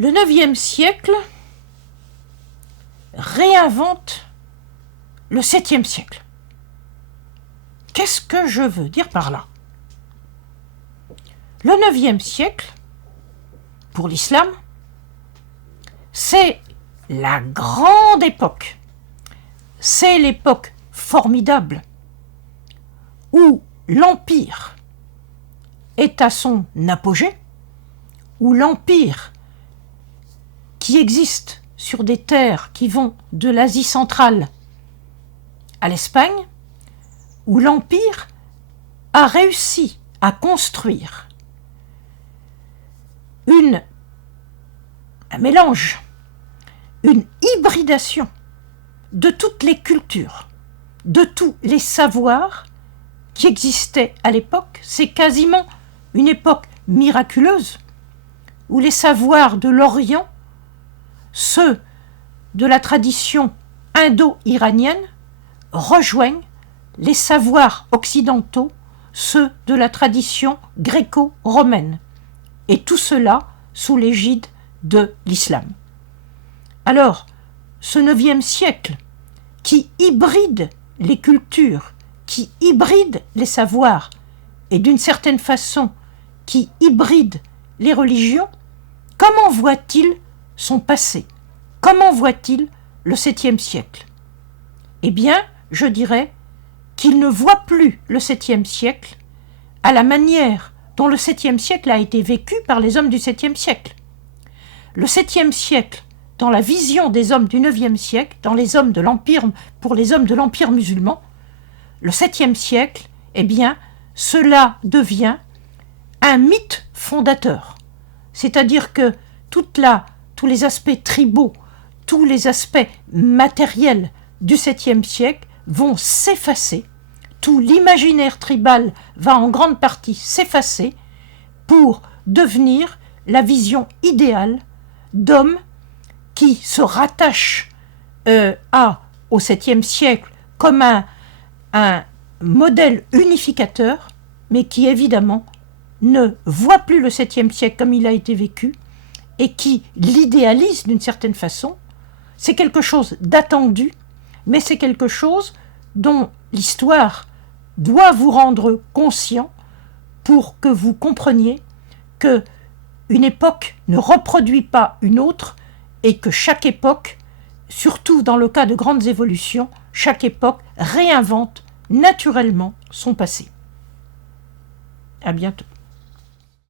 Le IXe siècle réinvente le 7e siècle. Qu'est-ce que je veux dire par là? Le 9e siècle, pour l'islam, c'est la grande époque. C'est l'époque formidable où l'Empire est à son apogée, où l'Empire qui existe sur des terres qui vont de l'Asie centrale à l'Espagne, où l'Empire a réussi à construire un mélange, une hybridation de toutes les cultures, de tous les savoirs qui existaient à l'époque. C'est quasiment une époque miraculeuse où les savoirs de l'Orient, ceux de la tradition indo-iranienne, rejoignent les savoirs occidentaux, ceux de la tradition gréco-romaine. Et tout cela sous l'égide de l'islam. Alors, ce 9e siècle, qui hybride les cultures, qui hybride les savoirs, et d'une certaine façon, qui hybride les religions, comment voit-il son passé? Comment voit-il le 7e siècle? Eh bien, je dirais qu'il ne voit plus le 7e siècle à la manière dont le 7e siècle a été vécu par les hommes du 7e siècle. Le 7e siècle, dans la vision des hommes du 9e siècle, dans les hommes de l'Empire, pour les hommes de l'Empire musulman, le 7e siècle, eh bien, cela devient un mythe fondateur. C'est-à-dire que tous les aspects tribaux, tous les aspects matériels du 7e siècle vont s'effacer. Tout l'imaginaire tribal va en grande partie s'effacer pour devenir la vision idéale d'hommes qui se rattachent au 7e siècle comme un modèle unificateur, mais qui évidemment ne voit plus le 7e siècle comme il a été vécu et qui l'idéalise d'une certaine façon. C'est quelque chose d'attendu, mais c'est quelque chose dont l'histoire doit vous rendre conscient pour que vous compreniez que une époque ne reproduit pas une autre et que chaque époque, surtout dans le cas de grandes évolutions, chaque époque réinvente naturellement son passé. À bientôt.